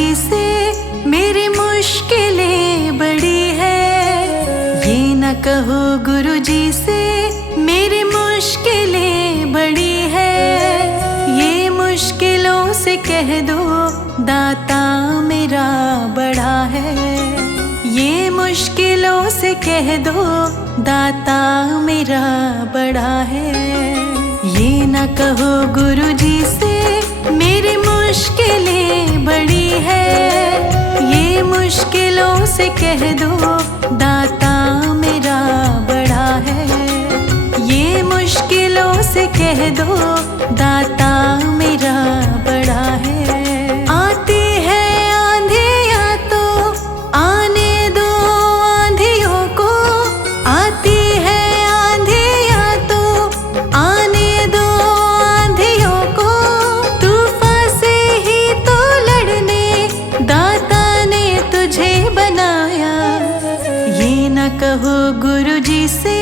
गुरुजी से मेरी मुश्किलें बड़ी है। ये न कहो गुरुजी से मेरी मुश्किलें बड़ी है। ये मुश्किलों से कह दो दाता मेरा बड़ा है। ये मुश्किलों से कह दो दाता मेरा बड़ा है। ये न कहो गुरुजी से मेरी मुश्किलें बड़ी है। ये मुश्किलों से कह दो दाता मेरा बड़ा है। ये मुश्किलों से कह दो दाता मेरा बड़ा है। आती है आंधियाँ तो आने दो आंधियों को। आती है आंधियाँ तो आने दो आंधियों को। तूफान से ही तो लड़ने दाता ने तुझे बनाया। ये न कहो गुरुजी से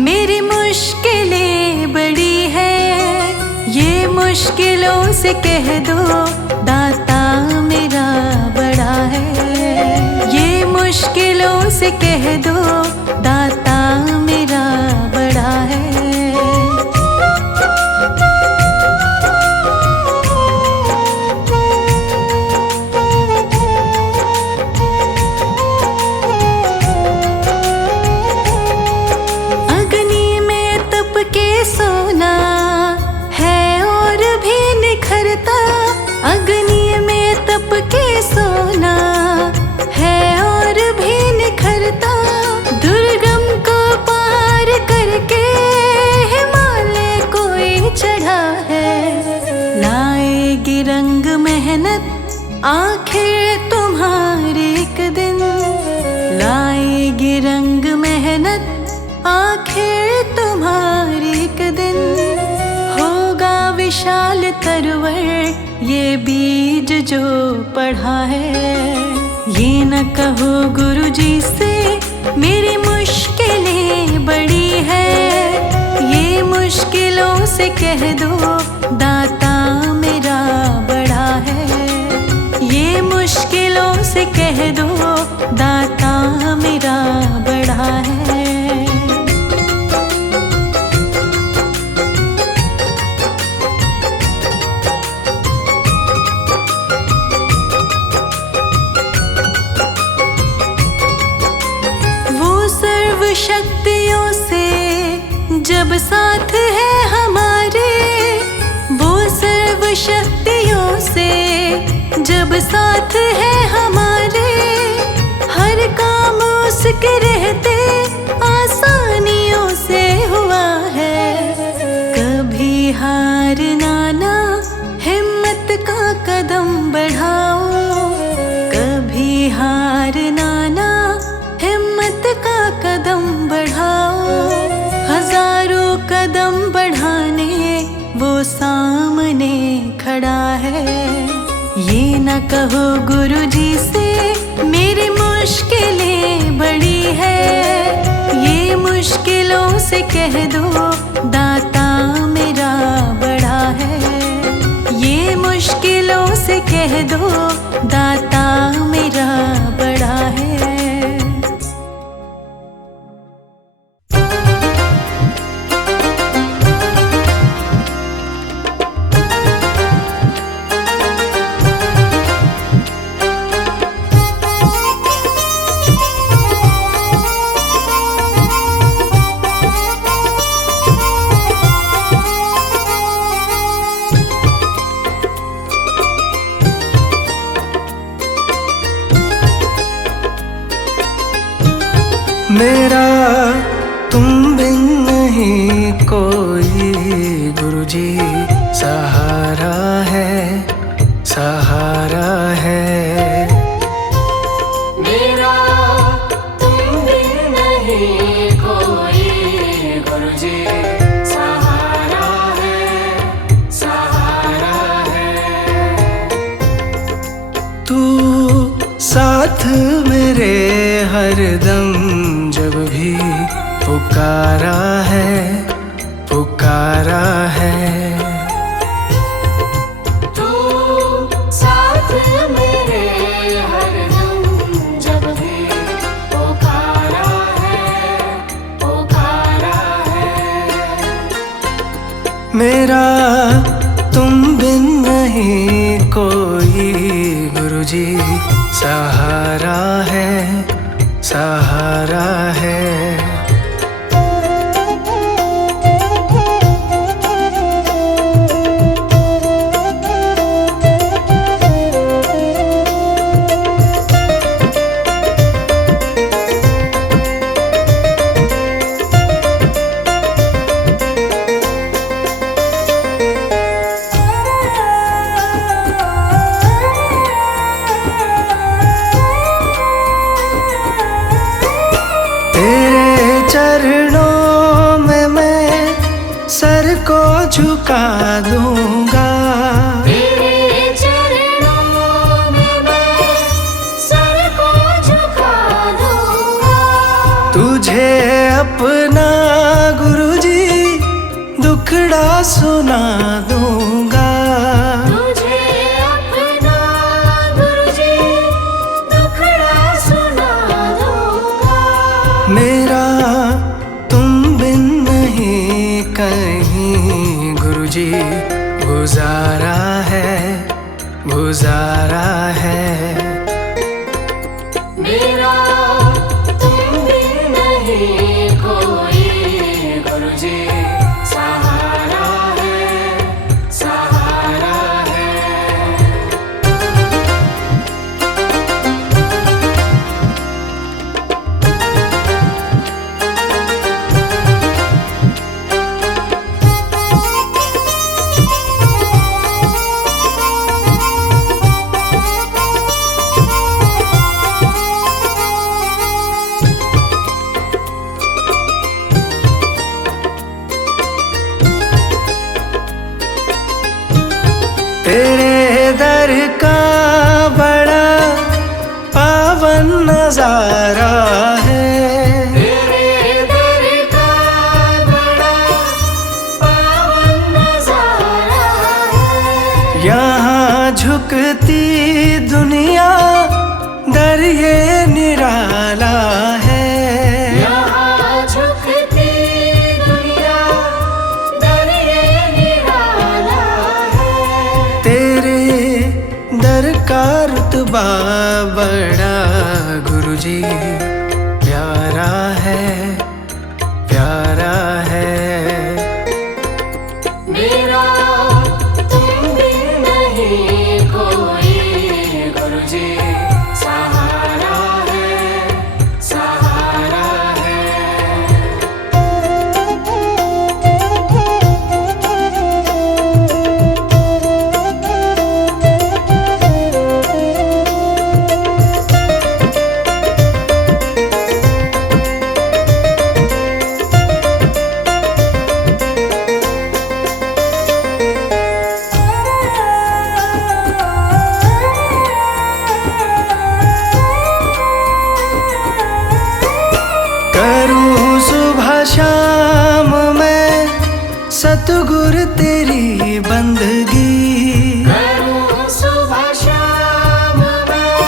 मेरी मुश्किलें बड़ी है। ये मुश्किलों से कह दो दाता मेरा बड़ा है। ये मुश्किलों से कह दो दाता मेरा बड़ा है। अग्नि में तप के सोना है और भी निखरता। अग्नि में तप के सोना है और भी निखरता। दुर्गम को पार करके हिमालय कोई चढ़ा है। लाएगी रंग मेहनत आखिर तुम्हारे एक दिन। लाएगी रंग मेहनत आखिर तुम्हारे एक दिन। होगा विशाल तरवर ये बीज जो पढ़ा है। ये न कहो गुरुजी से मेरी मुश्किलें बड़ी है। ये मुश्किलों से कह दो दाता मेरा बड़ा है। ये मुश्किलों से कह दो दाता मेरा बड़ा है। शक्तियों से जब साथ है हमारे। वो सर्व शक्तियों से जब साथ है हमारे। हर काम उसके रहते आसानियों से हुआ है। कभी हारना ना हिम्मत का कदम बढ़ाओ। कभी हारना ना हिम्मत का कदम बढ़ाओ। हजारों कदम बढ़ाने वो सामने खड़ा है। ये न कहो गुरुजी से मेरी मुश्किलें बड़ी है। ये मुश्किलों से कह दो दाता मेरा बड़ा है। ये मुश्किलों से कह दो दाता मेरा बड़ा है। मेरा तुम बिन नहीं कोई गुरुजी सहारा है, सहारा है। मेरा तुम बिन नहीं कोई गुरुजी सहारा है, सहारा है। तू साथ मेरे हरदम जब भी पुकारा है, पुकारा है। तू साथ मेरे मेरा तुम बिन नहीं कोई गुरुजी, सहारा है, सहारा है। चरणों में मैं सर को झुका दूंगा, तेरे चरणों में मैं सर को झुका दूंगा। तुझे अपना गुरुजी दुखड़ा सुना दूंगा, तुझे अपना गुरुजी दुखड़ा सुना दूंगा। मेरा कहीं गुरुजी गुजारा है, गुजारा है। मेरा तुम बिन नहीं कोई गुरुजी, सहारा है, सहारा है। तेरे दर का बड़ा पावन नजारा है, तेरे दर का बड़ा पावन नजारा है। यहाँ झुकती दुनिया दर ये निराला है, यहाँ झुकती दुनिया दर ये निराला है। तेरे दर का रुतबा बड़ा गुरुजी प्यारा है, प्यारा है। मेरा तुम बिन नहीं कोई गुरुजी, सहारा है, सहारा है। करूं सुबह शाम मैं सतगुर तेरी बंदगी, करूं सुबह शाम मैं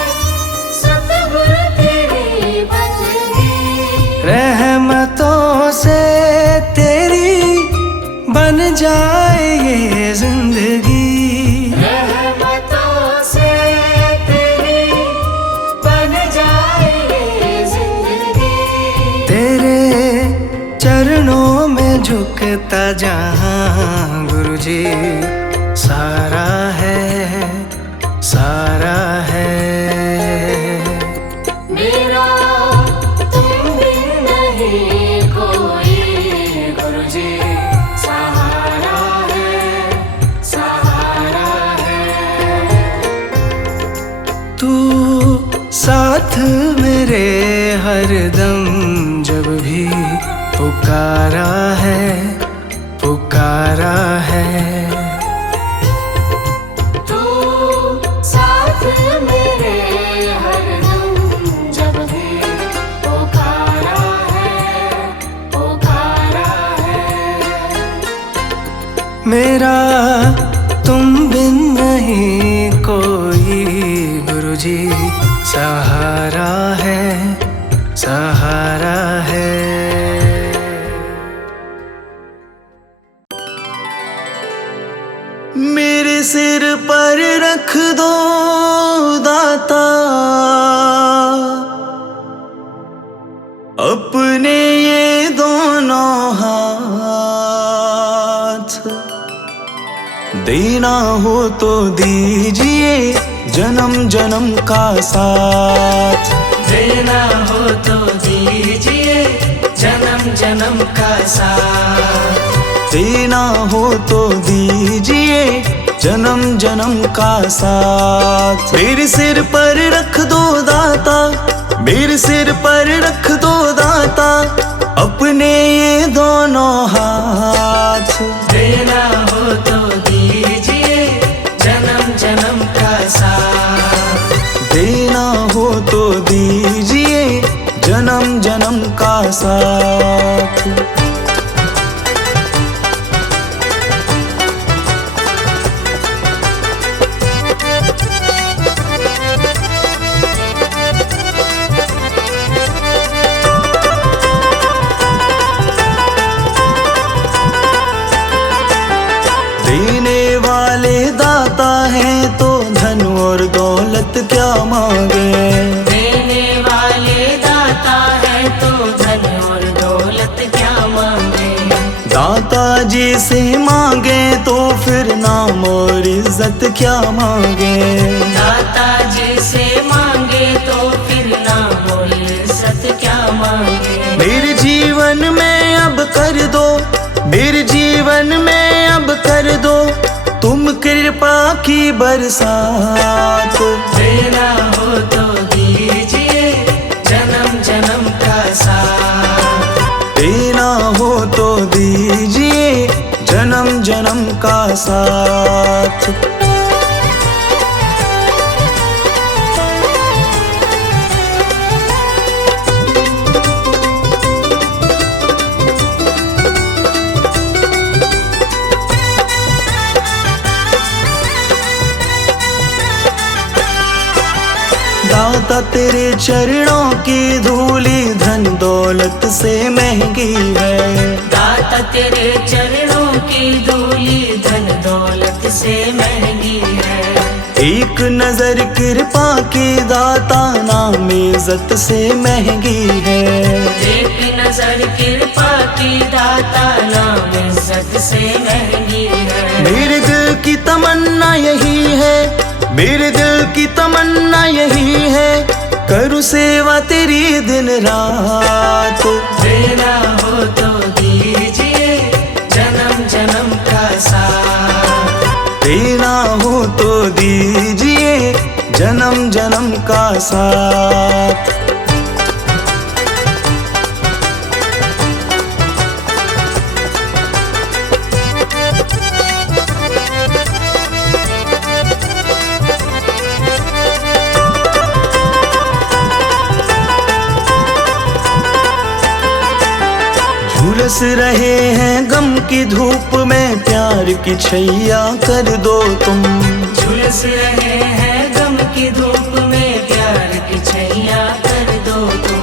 सतगुर तेरी बंदगी। रहमतों से तेरी बन जाए ये जिंदगी, रहमतों से तेरी बन जाए ये जिंदगी। तेरे चरणों में झुकता जहां गुरुजी सारा है, सारा है। मेरा तुम बिन नहीं कोई गुरुजी, सहारा है, सहारा है। तू साथ मेरे हरदम जब भी पुकारा है, पुकारा है। तू साथ मेरे हरदम जब भी पुकारा है, पुकारा है। मेरा तुम बिन नहीं कोई गुरुजी, सहारा है, सहारा है। दो दाता अपने ये दोनों हाथ। देना हो तो दीजिए जन्म जन्म का साथ। देना हो तो दीजिए जन्म जन्म का साथ। देना हो तो दीजिए जन्म जन्म का साथ। मेरे सिर पर रख दो दाता, मेरे सिर पर रख दो दाता अपने ये दोनों हाथ। देना हो तो दीजिए जन्म जन्म का साथ। देना हो तो दीजिए जन्म जन्म का साथ। देने वाले दाता हैं तो धन और दौलत क्या मांगे। देने वाले दाता है तो धन और दौलत क्या मांगे। दाता जी से मांगे तो फिर नाम और इज्जत क्या मांगे। दाता जी से मांगे तो फिर नाम और इज्जत क्या मांगे। मेरे जीवन में अब कर दो, मेरे जीवन में अब कर दो तुम कृपा की बरसात। देना हो तो दीजिए जन्म जन्म का साथ। देना हो तो दीजिए जन्म जन्म का साथ। दाता तेरे चरणों की धूली धन दौलत से महंगी है। दाता तेरे चरणों की धूली धन दौलत से महंगी है। एक नजर कृपा की दाता नाम इज्जत से महंगी है। एक नजर कृपा की दाता नाम इज्जत से महंगी है। मेरे दिल की तमन्ना यही है, मेरे दिल की तमन्ना यही है करूँ सेवा तेरी दिन रात। देना हो तो दीजिए जन्म जन्म का साथ। देना हो तो दीजिए जन्म जन्म का साथ। झुलस रहे हैं गम की धूप में प्यार की छैया कर दो तुम। झुलस रहे हैं गम की धूप में प्यार की छैया कर दो तुम।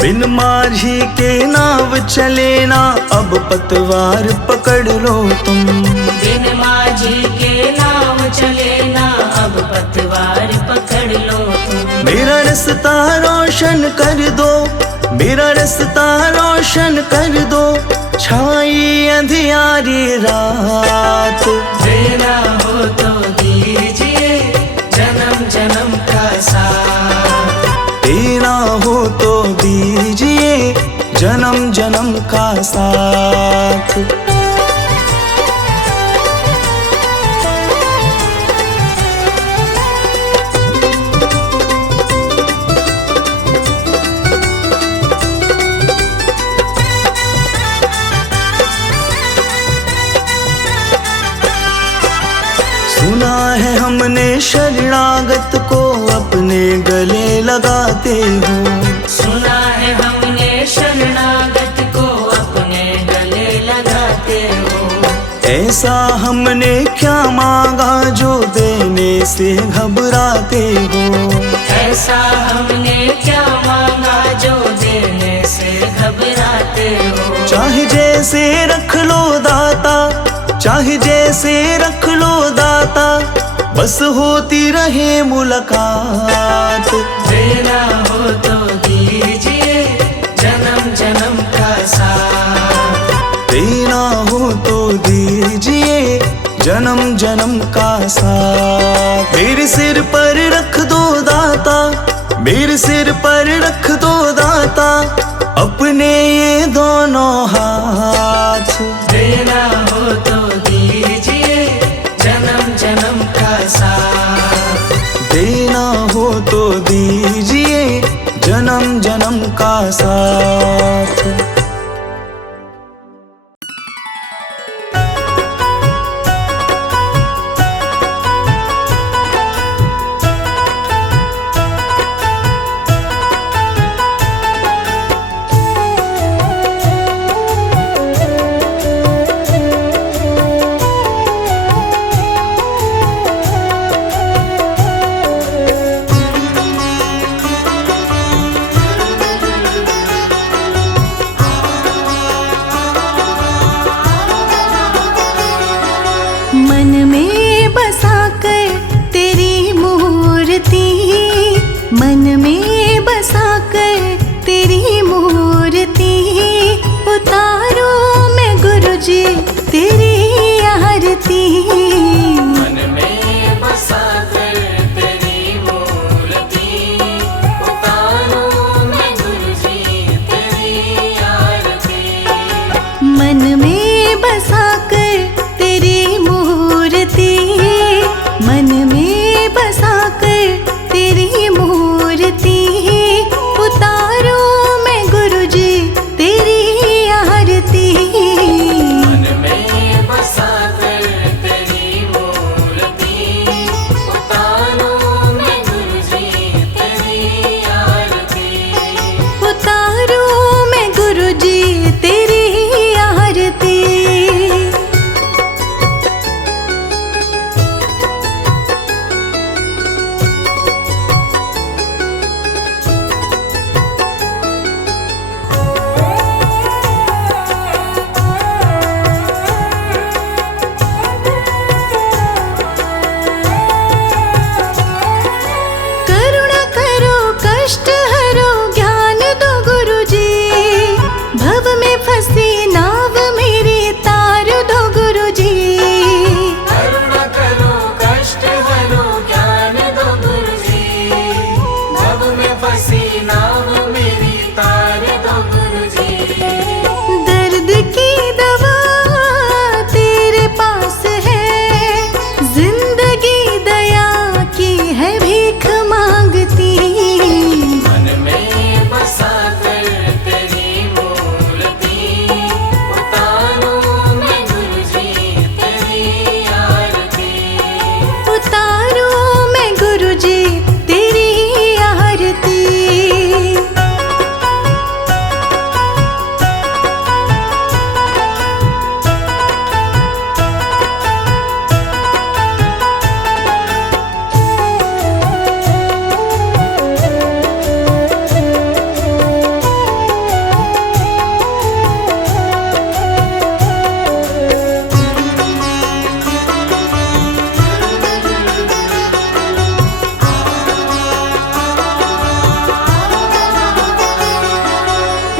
बिन माझी के नाव चले ना अब पतवार पकड़ लो तुम। बिन माझी के नाव चले ना अब पतवार पकड़ लो तुम। मेरा रास्ता रोशन कर दो, मेरा रास्ता रोशन कर दो छाई अंधियारी रात। देना हो तो दीजिए जन्म जन्म का साथ। देना हो तो दीजिए जन्म जन्म का साथ। सुना है हमने शरणागत को अपने गले लगाते हो। सुना है हमने शरणागत को अपने गले लगाते हो। ऐसा हमने क्या मांगा जो देने से घबराते हो। ऐसा हमने क्या मांगा जो देने से घबराते हो। चाहे जैसे रख लो दाता, चाहे जैसे रख लो दाता बस होती रहे मुलाकात। देना हो तो दीजिए जन्म जन्म का साथ। देना हो तो दीजिए जन्म जन्म का साथ। मेरे सिर पर रख दो दाता, मेरे सिर पर रख दो दाता, अपने ये दोनों हाथ। देना हो तो दीजिए जन्म जन्म का साथ। देना हो तो दीजिए जन्म जन्म का साथ। मन में बसा कर तेरी मूर्ति, मन में बसा कर तेरी मूर्ति, उतारो मैं गुरुजी तेरी आरती। मन में बसा कर तेरी मूर्ति, उतारो मैं गुरुजी तेरी आरती। मन में बसा कर तेरी मूर्ति, मन में बसा कर तेरी मूर्ति, उतारो मैं गुरुजी तेरी आरती। मन में बसा कर तेरी मूर्ति, उतारो मैं गुरुजी तेरी आरती। उतारो मैं गुरुजी तेरी आरती। करुणा करो कष्ट हरो ज्ञान दो गुरुजी, भव में फंसी नाव मेरी तार दो गुरुजी। करुणा करो कष्ट हरो ज्ञान दो गुरुजी, भव में फंसी नाव मेरी तार दो गुरुजी। दर्द की दवा तेरे पास है, जिंदगी दया की है भीख मांगती। मन में बसा कर तेरी मूर्ति, उतारो मैं गुरुजी तेरी आरती। उतारो मैं गुरुजी तेरी आरती।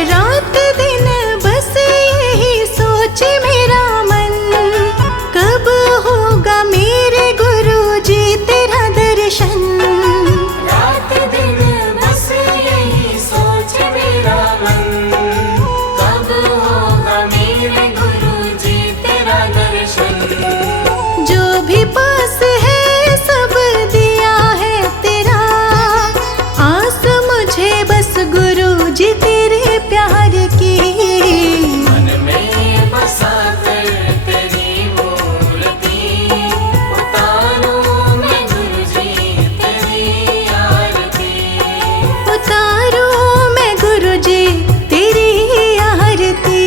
रात दिन बस यही सोच मेरा मन, कब होगा मेरे गुरुजी तेरा दर्शन। रात दिन बस यही सोच मेरा मन, कब होगा मेरे गुरुजी तेरा दर्शन। जो भी पास है सब दिया है तेरा, आस मुझे बस गुरुजी तेरे प्यार की। मन में बसा कर तेरी मूर्ति, उतारो मैं गुरुजी तेरी आरती। उतारो मैं गुरुजी तेरी आरती।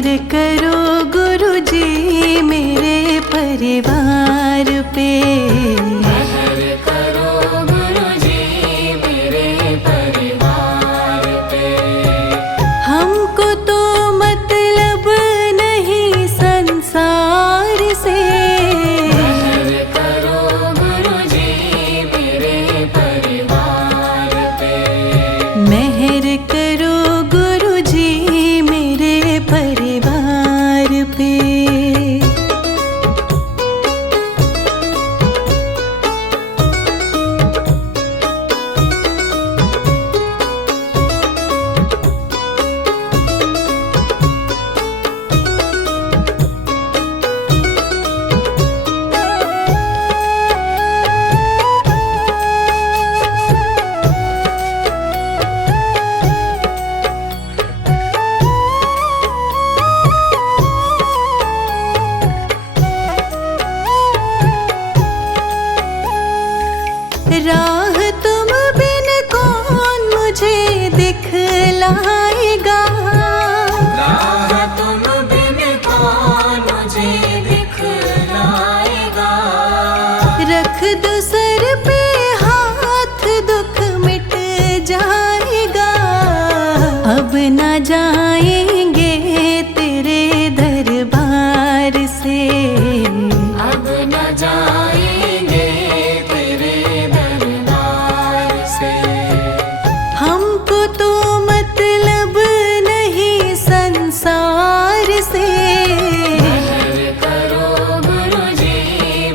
मेहर करो गुरु जी मेरे परिवार पे। मेहर करो गुरु जी मेरे परिवार पे। हमको तो मतलब नहीं संसार से। मेहर करो गुरु जी मेरे परिवार पे। मेहर करो गुरु जी मेरे परिवार पे। राह तुम बिन कौन मुझे दिखलाएगा। राह तुम बिन कौन मुझे दिखलाएगा। रख दो सर पे हाथ दुख मिट जाएगा। अब ना जाएंगे तेरे दरबार से। अब न जाएंगे तेरे दरबार से। हमको तो मतलब नहीं संसार से। मेहर करो गुरु जी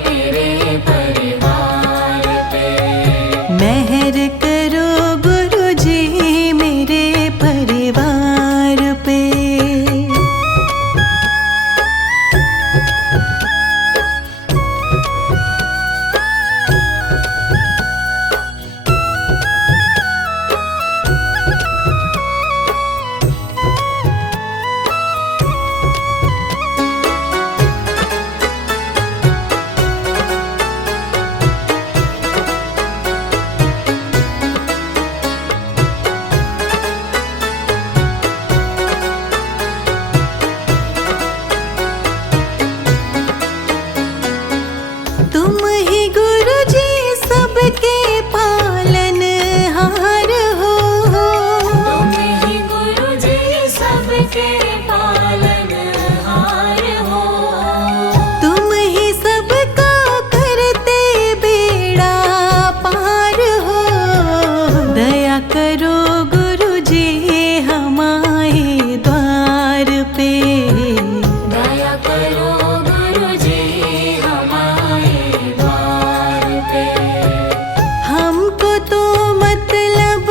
मेरे परिवार पे। मेहर करो गुरु जी मेरे परिवार पे। तुम ही गुरु जी सबके पालनहार हो। तुम ही गुरु जी सबके पालनहार हो। तुम ही सबका करते बेड़ा पार हो। दया करो गुरु जी हमारे द्वार पे। दया करो गुरु जी हमारे द्वार पे। हमको तो मतलब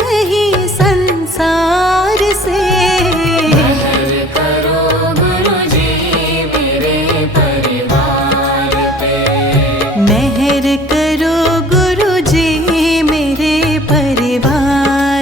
नहीं संसार से। मेहर करो गुरु जी मेरे परिवार पे। मेहर करो गुरु जी मेरे परिवार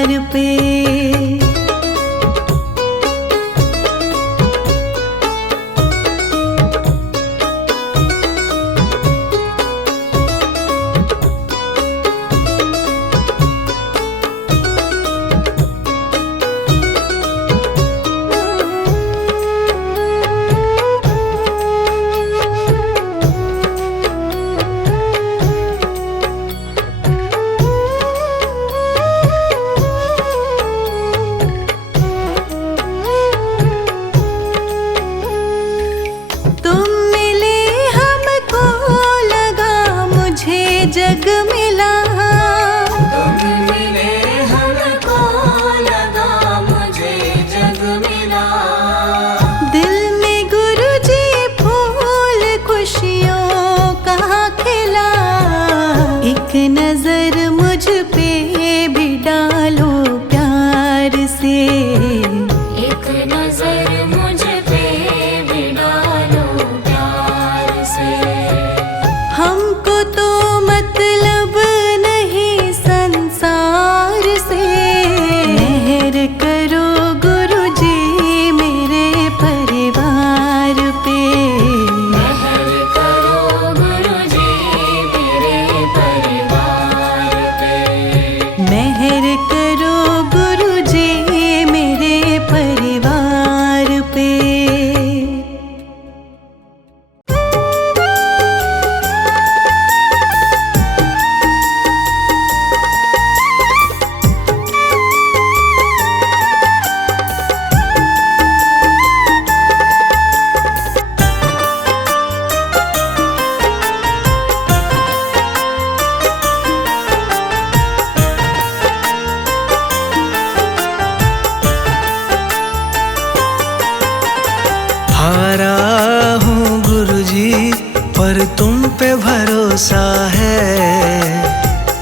पर तुम पे भरोसा है,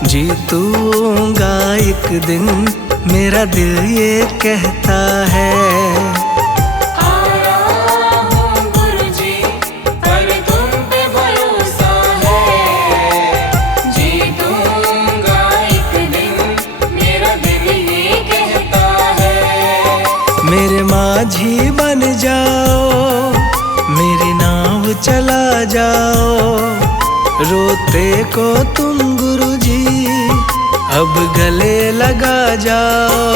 जीतूंगा एक दिन, मेरा दिल ये कहता है। मेरे माझी बन जाओ, मेरी नाव चला जाओ, रोते को तुम गुरुजी अब गले लगा जाओ।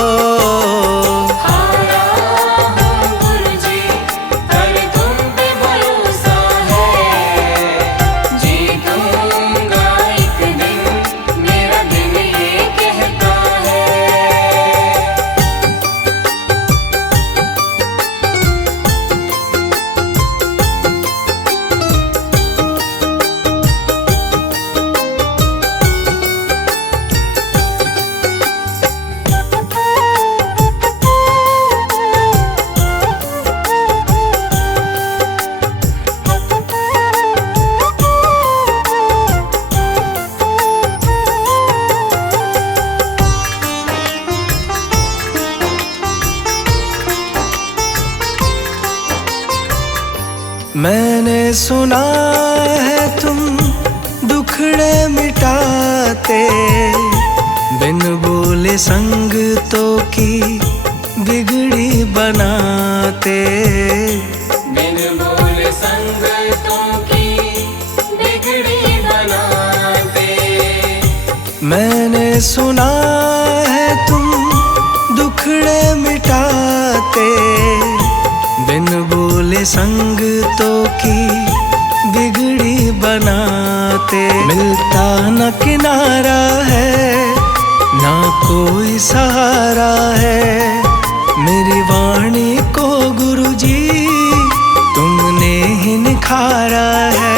मैंने सुना है तुम दुखड़े मिटाते, बिन बोले संगतों की बिगड़ी बनाते। बिन बोले संगतों की बिगड़ी बनाते। मैंने सुना है तुम दुखड़े मिटाते, बिन बोले संगतों की बिगड़ी बनाते। मिलता न किनारा है, ना कोई सहारा है, मेरी वाणी को गुरुजी तुमने ही निखारा है।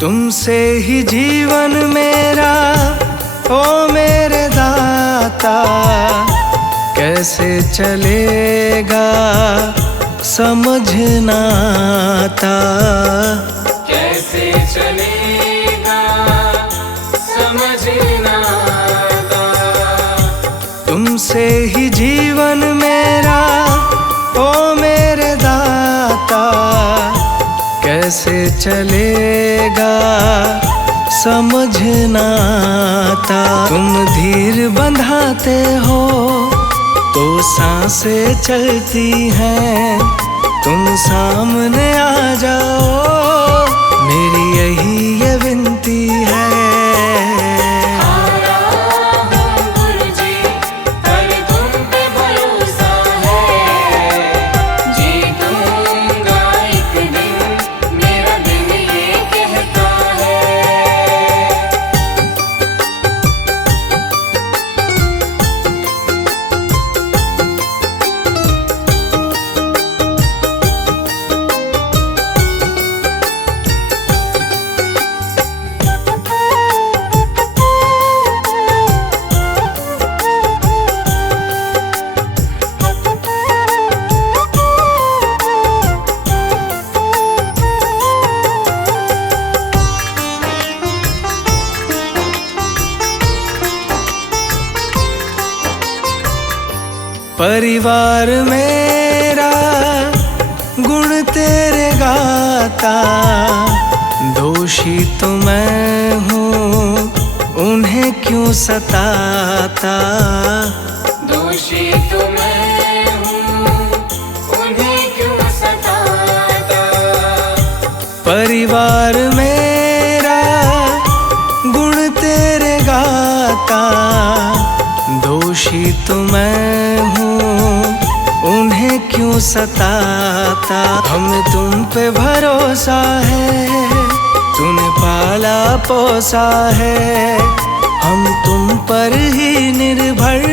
तुमसे ही जीवन मेरा, ओ मेरे दाता, कैसे चलेगा समझ ना आता। कैसे चलेगा समझ ना आता। तुमसे ही जीवन मेरा, ओ मेरे दाता, कैसे चलेगा समझ ना आता। तुम धीर बंधाते हो तो सांसें चलती हैं, तुम सामने आ जाओ, मेरी यही ये विनती है। परिवार मेरा गुण तेरे गाता, दोषी तो मैं हूँ उन्हें क्यों सताता। दोषी तो मैं हूँ उन्हें क्यों सताता। परिवार मेरा सताता। हमें तुम पे भरोसा है, तूने पाला पोसा है। हम तुम पर ही निर्भर,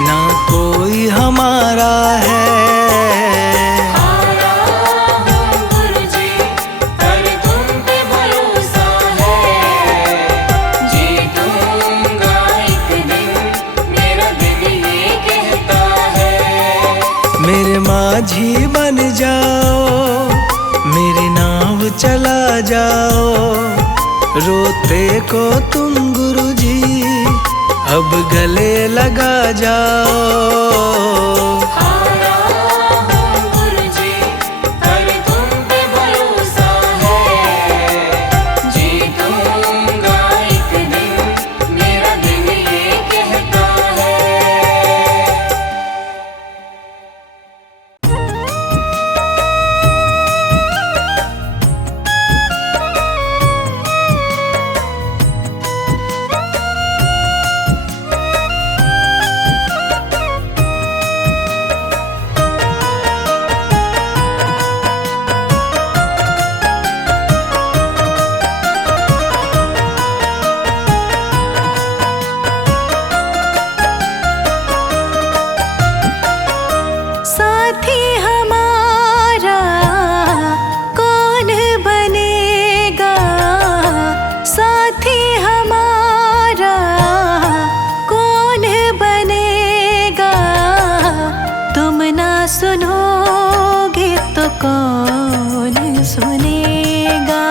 ना कोई हमारा है। मेरे माझी बन जाओ, मेरी नाव चला जाओ। रोते को तुम गुरुजी अब गले लगा जाओ। साथी हमारा कौन बनेगा, साथी हमारा कौन बनेगा। तुम ना सुनोगे तो कौन सुनेगा,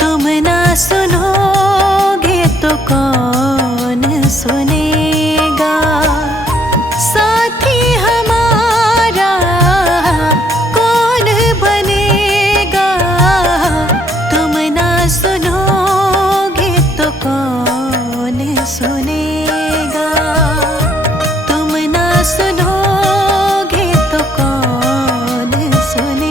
तुम ना सुनोगे तो कौन सुनेगा। साथी हमारा कौन बनेगा, तुम ना सुनोगे तो कौन सुनेगा, तुम ना सुनोगे तो कौन सुनेगा।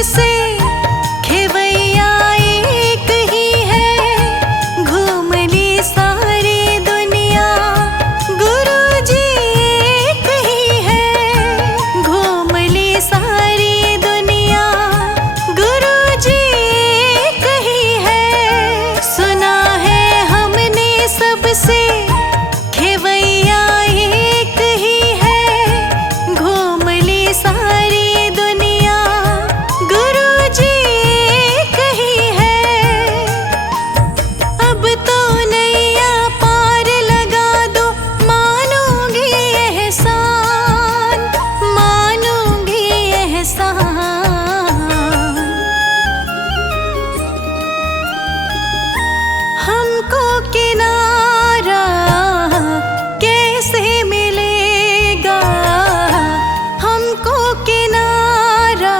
सबसे खेवैया एक ही है। घूम ली सारी दुनिया, गुरुजी एक ही है। घूम ली सारी दुनिया, गुरुजी एक ही है। सुना है हमने सबसे खेवैया एक ही है। घूम ली सारी दुनिया, गुरुजी एक ही है। अब तो नैया पार लगा दो, मानूंगी एहसान, मानूंगी एहसान। हमको किनारा कैसे मिलेगा, हमको किनारा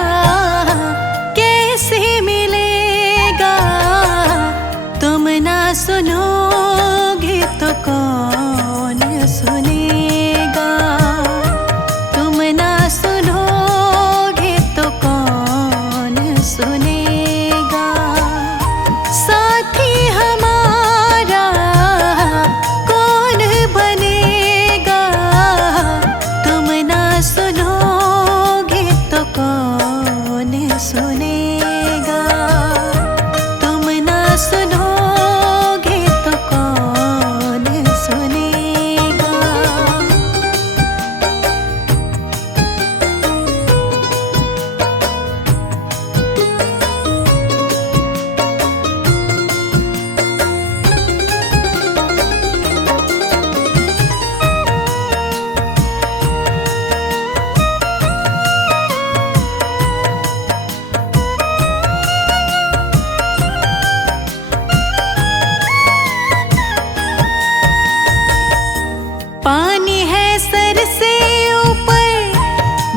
कैसे मिलेगा। तुम ना सुनोगे तो कौन सुनेगा। तुम ना सुनोगे तो कौन सुनेगा। साथी हमारा कौन बनेगा। तुम ना सुनोगे तो कौन सुनेगा। तुम ना सुनोगे तो कौन सुनेगा। पानी है सर से ऊपर,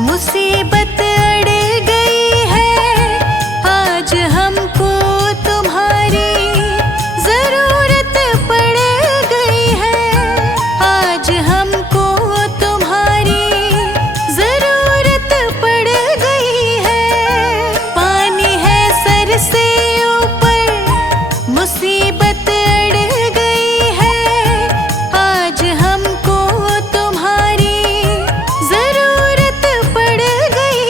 मुसीबत अड़ गई है। आज हमको तुम्हारी जरूरत पड़ गई है। आज हमको तुम्हारी जरूरत पड़ गई है। पानी है सर से ऊपर, मुसीबत अड़ गई है। आज हमको तुम्हारी जरूरत पड़ गई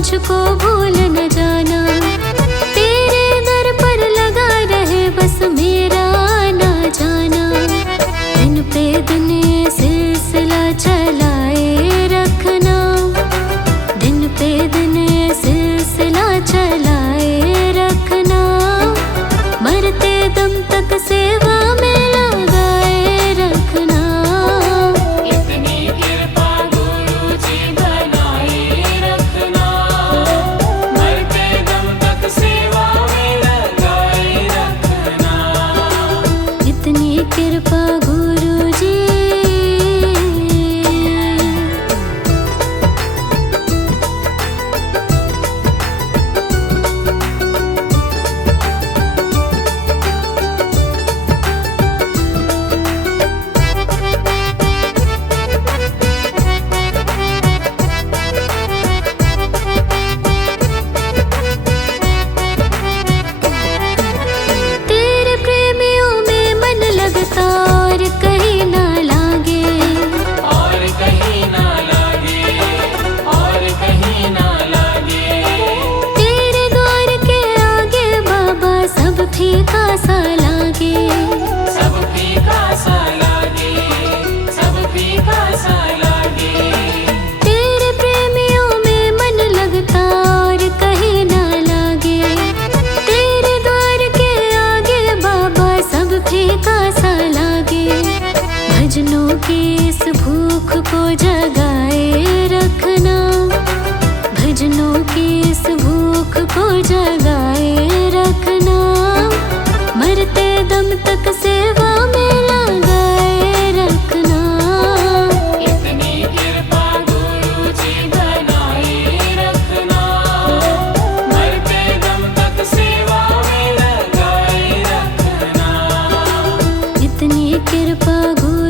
मुझको भूल न जाना, तेरे दर पर लगा रहे बस मेरा आना जाना। दिन पे दिन सिलसिला चलाए रखना, दिन पे दिन सिलसिला चलाए रखना। मरते दम तक सेवा में लगाए रखना। इतनी कृपा गुरु जी बनाए रखना, मरते दम तक सेवा में लगाए रखना। इतनी कृपा गुरु जी। तेरे प्रेमियों में मन लगता और कहीं ना लागे, और कहीं ना लागे, और कहीं ना लागे। तेरे द्वार के आगे बाबा सब फीका सा लागे। सब फीका सा लागे, सब फीका सा लागे। तेरे प्रेमियों में मन लगता और कहीं ना लागे, तेरे द्वार के आगे बाबा सब फीका सा लागे। भजनों की इस भूख को जगाए रखना, भजनों की इस भूख को जगाए रखना। मरते दम तक सेवा में लगाए रखना। इतनी कृपा गुरु जी बनाए रखना, मरते दम तक सेवा में लगाए रखना। इतनी कृपा गुरु